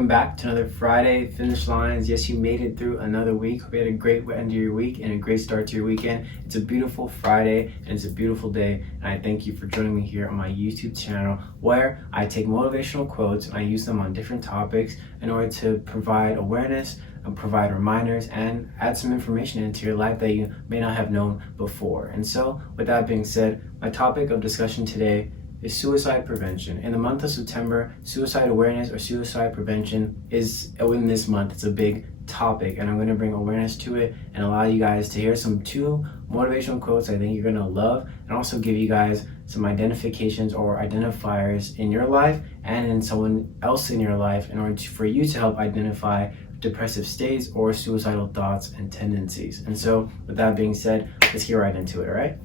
welcome back to another Friday Finish Lines. Yes, you made it through another week. We had a great end of your week and a great start to your weekend. It's a beautiful Friday and it's a beautiful day, and I thank you for joining me here on my YouTube channel where I take motivational quotes and I use them on different topics in order to provide awareness and provide reminders and add some information into your life that you may not have known before. And so with that being said, my topic of discussion today is suicide prevention. In the month of September, suicide awareness or suicide prevention is, in this month, it's a big topic, and I'm going to bring awareness to it and allow you guys to hear two motivational quotes I think you're going to love, and also give you guys some identifications or identifiers in your life and in someone else in your life in order for you to help identify depressive states or suicidal thoughts and tendencies. And so with that being said, let's get right into it, all right?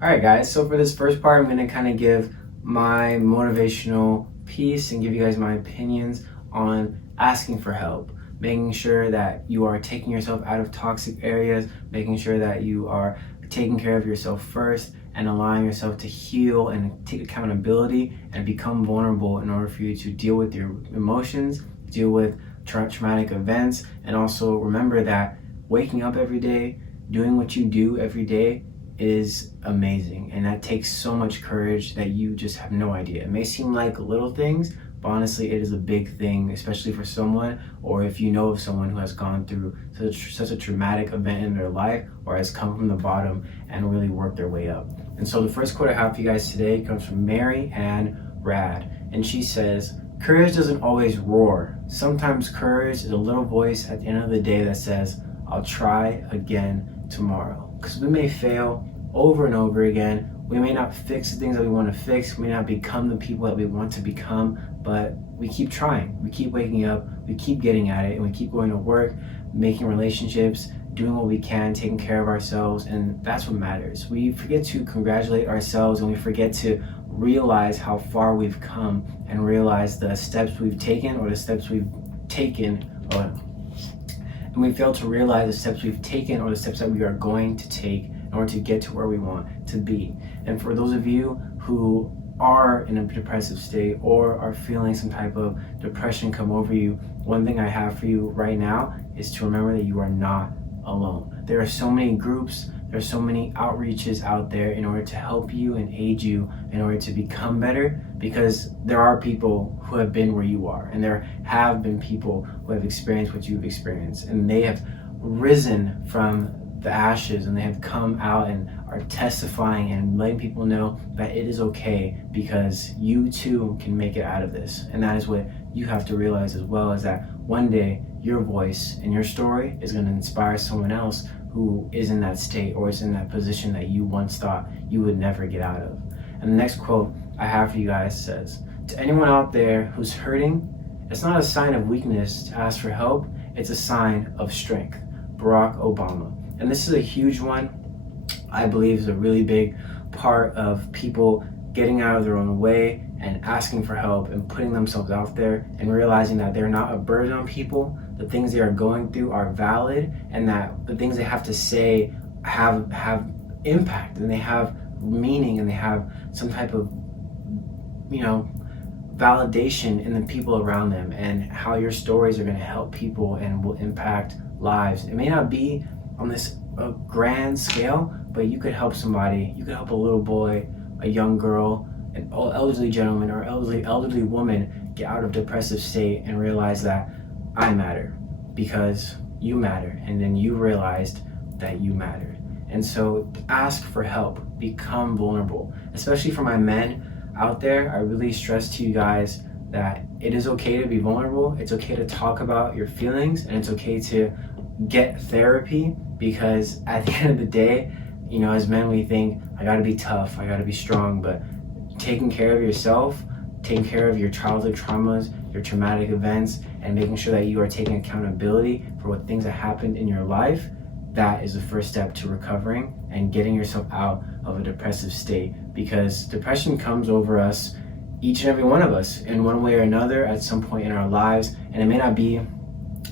Alright guys, so for this first part, I'm going to kind of give my motivational piece and give you guys my opinions on asking for help, making sure that you are taking yourself out of toxic areas, making sure that you are taking care of yourself first and allowing yourself to heal and take accountability and become vulnerable in order for you to deal with your emotions, deal with traumatic events, and also remember that waking up every day, doing what you do every day is amazing, and that takes so much courage that you just have no idea. It may seem like little things, but honestly it is a big thing, especially for someone, or if you know of someone who has gone through such a traumatic event in their life or has come from the bottom and really worked their way up. And so the first quote I have for you guys today comes from Mary Ann Rad, and she says, "Courage doesn't always roar. Sometimes courage is a little voice at the end of the day that says, I'll try again tomorrow." Because we may fail over and over again. We may not fix the things that we want to fix. We may not become the people that we want to become, but we keep trying. We keep waking up. We keep getting at it, and we keep going to work, making relationships, doing what we can, taking care of ourselves, and that's what matters. We forget to congratulate ourselves, and we forget to realize how far we've come and realize the steps we've taken or the steps we've taken, and we fail to realize the steps we've taken or the steps that we are going to take in order to get to where we want to be. And for those of you who are in a depressive state or are feeling some type of depression come over you, one thing I have for you right now is to remember that you are not alone. There are so many groups, there are so many outreaches out there in order to help you and aid you in order to become better, because there are people who have been where you are, and there have been people who have experienced what you've experienced, and they have risen from the ashes, and they have come out and are testifying and letting people know that it is okay, because you too can make it out of this. And that is what you have to realize as well, is that one day your voice and your story is going to inspire someone else who is in that state or is in that position that you once thought you would never get out of. And the next quote I have for you guys says, "To anyone out there who's hurting, it's not a sign of weakness to ask for help, it's a sign of strength." Barack Obama. And this is a huge one. I believe is a really big part of people getting out of their own way and asking for help and putting themselves out there and realizing that they're not a burden on people. The things they are going through are valid, and that the things they have to say have impact, and they have meaning, and they have some type of, validation in the people around them, and how your stories are going to help people and will impact lives. It may not be on this grand scale, but you could help somebody. You could help a little boy, a young girl, an elderly gentleman, or elderly woman get out of depressive state and realize that I matter because you matter, and then you realized that you mattered. And so ask for help, become vulnerable. Especially for my men out there, I really stress to you guys that it is okay to be vulnerable. It's okay to talk about your feelings, and it's okay to get therapy, because at the end of the day, as men, we think, I gotta be tough, I gotta be strong, but taking care of yourself, taking care of your childhood traumas, your traumatic events, and making sure that you are taking accountability for what things that happened in your life, that is the first step to recovering and getting yourself out of a depressive state. Because depression comes over us, each and every one of us, in one way or another at some point in our lives, and it may not be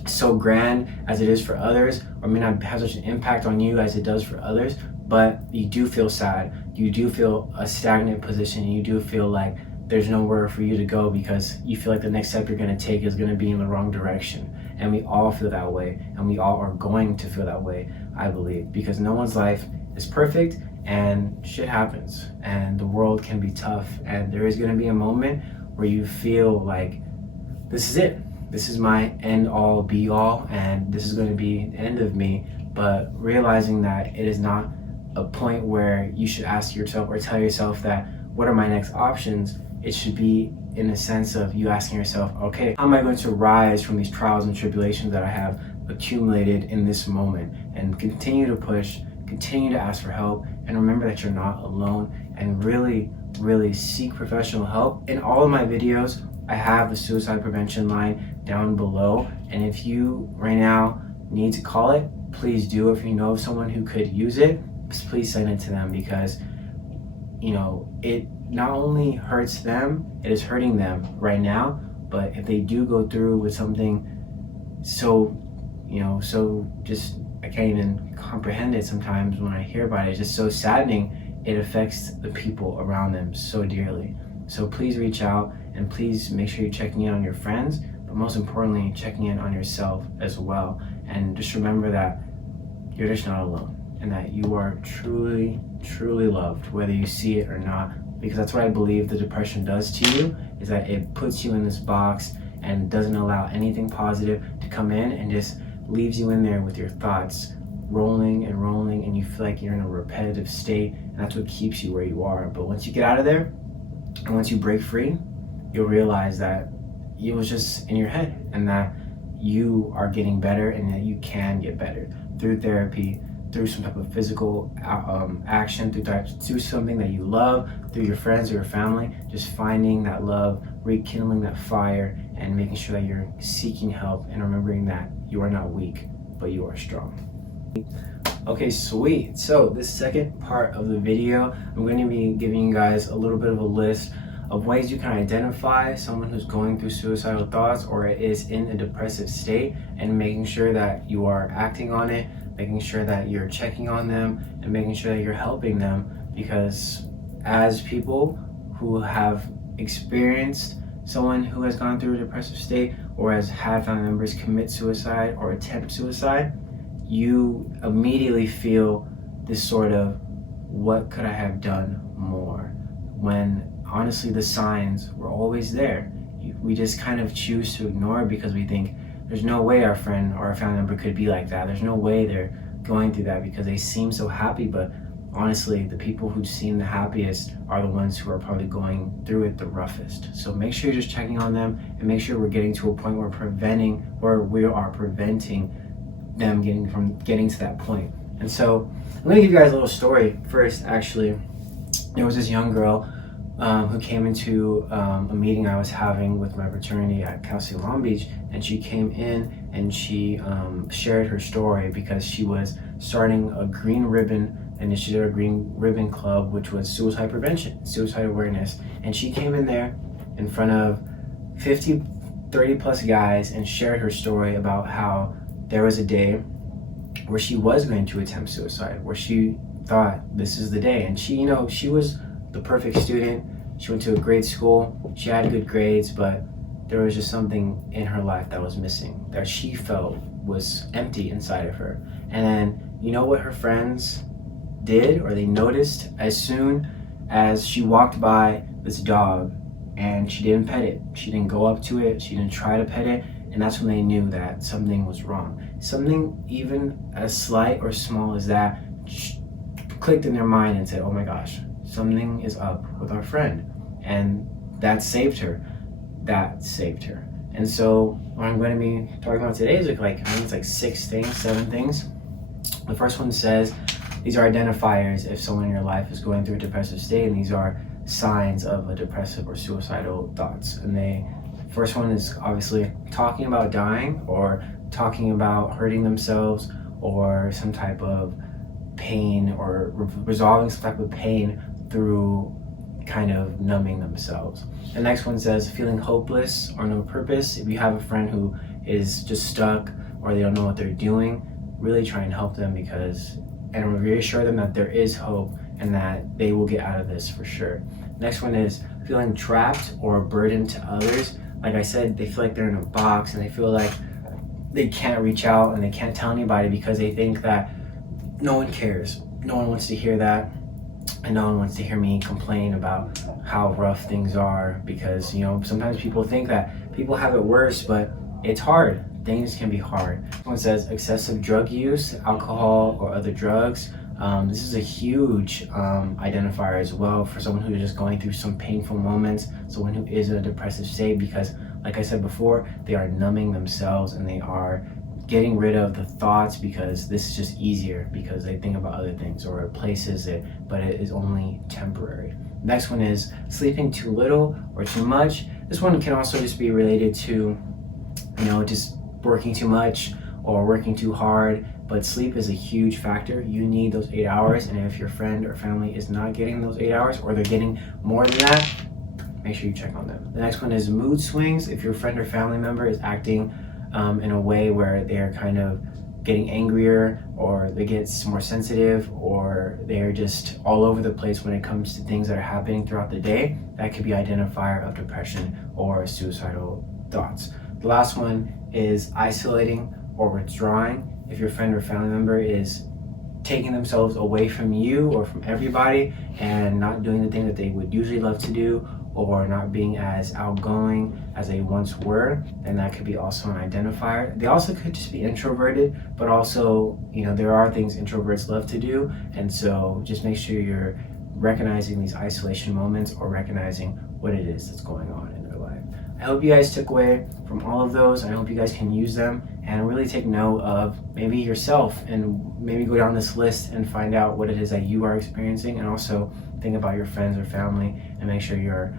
so grand as it is for others, or may not have such an impact on you as it does for others, but you do feel sad, you do feel a stagnant position, and you do feel like there's nowhere for you to go because you feel like the next step you're going to take is going to be in the wrong direction. And we all feel that way, and we all are going to feel that way, I believe, because no one's life is perfect, and shit happens, and the world can be tough, and there is going to be a moment where you feel like this is it. This is my end all be all, and this is going to be the end of me. But realizing that it is not a point where you should ask yourself or tell yourself that what are my next options. It should be in a sense of you asking yourself, okay, how am I going to rise from these trials and tribulations that I have accumulated in this moment, and continue to push, continue to ask for help, and remember that you're not alone, and really seek professional help. In all of my videos, I have a suicide prevention line down below, and if you right now need to call it, please do. If you know of someone who could use it, please send it to them, because it not only hurts them, it is hurting them right now, but if they do go through with something so just, I can't even comprehend it sometimes when I hear about it. It's just so saddening. It affects the people around them so dearly. So please reach out, and please make sure you're checking in on your friends, but most importantly, checking in on yourself as well. And just remember that you're just not alone, and that you are truly loved, whether you see it or not. Because that's what I believe the depression does to you, is that it puts you in this box and doesn't allow anything positive to come in, and just leaves you in there with your thoughts rolling, and you feel like you're in a repetitive state, and that's what keeps you where you are. But once you get out of there, and once you break free, you'll realize that it was just in your head, and that you are getting better, and that you can get better through therapy, through some type of physical action, through something that you love, through your friends or your family, just finding that love, rekindling that fire, and making sure that you're seeking help, and remembering that you are not weak, but you are strong. Okay, sweet. So this second part of the video, I'm going to be giving you guys a little bit of a list of ways you can identify someone who's going through suicidal thoughts or is in a depressive state, and making sure that you are acting on it, making sure that you're checking on them, and making sure that you're helping them. Because as people who have experienced someone who has gone through a depressive state, or has had family members commit suicide or attempt suicide, you immediately feel this sort of, what could I have done more? When honestly the signs were always there. We just kind of choose to ignore it because we think there's no way our friend or our family member could be like that. There's no way they're going through that because they seem so happy. But honestly, the people who seem the happiest are the ones who are probably going through it the roughest. So make sure you're just checking on them, and make sure we're getting to a point where we are preventing them getting to that point. And so I'm gonna give you guys a little story first. Actually, there was this young girl who came into a meeting I was having with my fraternity at Cal State Long Beach, and she came in and she shared her story because she was starting a green ribbon initiative, a green ribbon club, which was suicide prevention, suicide awareness. And she came in there in front of 30 plus guys and shared her story about how there was a day where she was going to attempt suicide, where she thought this is the day. And she was the perfect student. She went to a great school. She had good grades, but there was just something in her life that was missing, that she felt was empty inside of her. And then, you know what her friends did, or they noticed as soon as she walked by this dog, and she didn't pet it. She didn't go up to it. She didn't try to pet it. And that's when they knew that something was wrong. Something even as slight or small as that clicked in their mind and said, oh my gosh, something is up with our friend. And that saved her. And so what I'm going to be talking about today is I think it's like 7 things. The first one says, these are identifiers if someone in your life is going through a depressive state, and these are signs of a depressive or suicidal thoughts. And the first one is obviously talking about dying, or talking about hurting themselves, or some type of pain, or resolving some type of pain through kind of numbing themselves. The next one says feeling hopeless or no purpose. If you have a friend who is just stuck, or they don't know what they're doing, really try and help them, and reassure them that there is hope and that they will get out of this for sure. Next one is feeling trapped or a burden to others. Like I said, they feel like they're in a box and they feel like they can't reach out and they can't tell anybody because they think that no one cares. No one wants to hear that, and no one wants to hear me complain about how rough things are, because sometimes people think that people have it worse, but it's hard. Things can be hard. One says excessive drug use, alcohol or other drugs. This is a huge identifier as well for someone who is just going through some painful moments, someone who is in a depressive state, because like I said before, they are numbing themselves and they are getting rid of the thoughts because this is just easier because they think about other things or replaces it, but it is only temporary. Next one is sleeping too little or too much. This one can also just be related to, just working too much or working too hard, but sleep is a huge factor. You need those 8 hours, and if your friend or family is not getting those 8 hours or they're getting more than that, make sure you check on them. The next one is mood swings. If your friend or family member is acting in a way where they're kind of getting angrier, or they get more sensitive, or they're just all over the place when it comes to things that are happening throughout the day, that could be identifier of depression or suicidal thoughts. The last one is isolating or withdrawing. If your friend or family member is taking themselves away from you or from everybody and not doing the thing that they would usually love to do, or not being as outgoing as they once were, then that could be also an identifier. They also could just be introverted, but also, there are things introverts love to do, and so just make sure you're recognizing these isolation moments or recognizing what it is that's going on in their life. I hope you guys took away from all of those. I hope you guys can use them and really take note of maybe yourself, and maybe go down this list and find out what it is that you are experiencing, and also think about your friends or family and make sure you're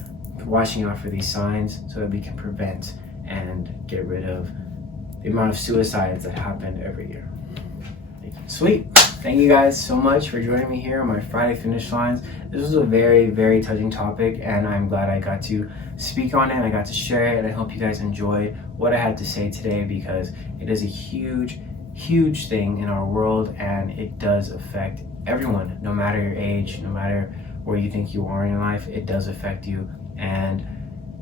watching out for these signs so that we can prevent and get rid of the amount of suicides that happen every year. Sweet. Thank you guys so much for joining me here on my Friday Finish Lines. This was a very, very touching topic, and I'm glad I got to speak on it, and I got to share it, and I hope you guys enjoyed what I had to say today, because it is a huge, huge thing in our world, and it does affect everyone, no matter your age, no matter where you think you are in your life, it does affect you. And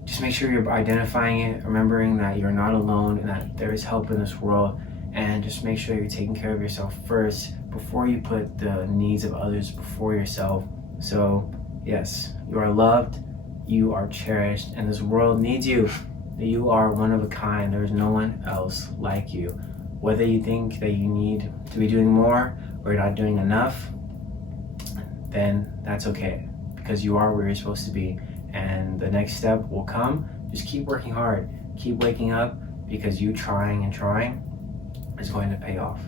just make sure you're identifying it, remembering that you're not alone and that there is help in this world, and just make sure you're taking care of yourself first before you put the needs of others before yourself. So yes, you are loved, you are cherished, and this world needs you. You are one of a kind. There's no one else like you. Whether you think that you need to be doing more or you're not doing enough, then that's okay, because you are where you're supposed to be, and the next step will come. Just keep working hard, keep waking up, because you trying and trying is going to pay off.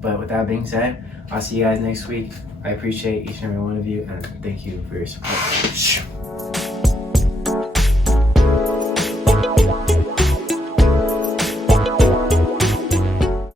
But with that being said, I'll see you guys next week. I appreciate each and every one of you, and thank you for your support.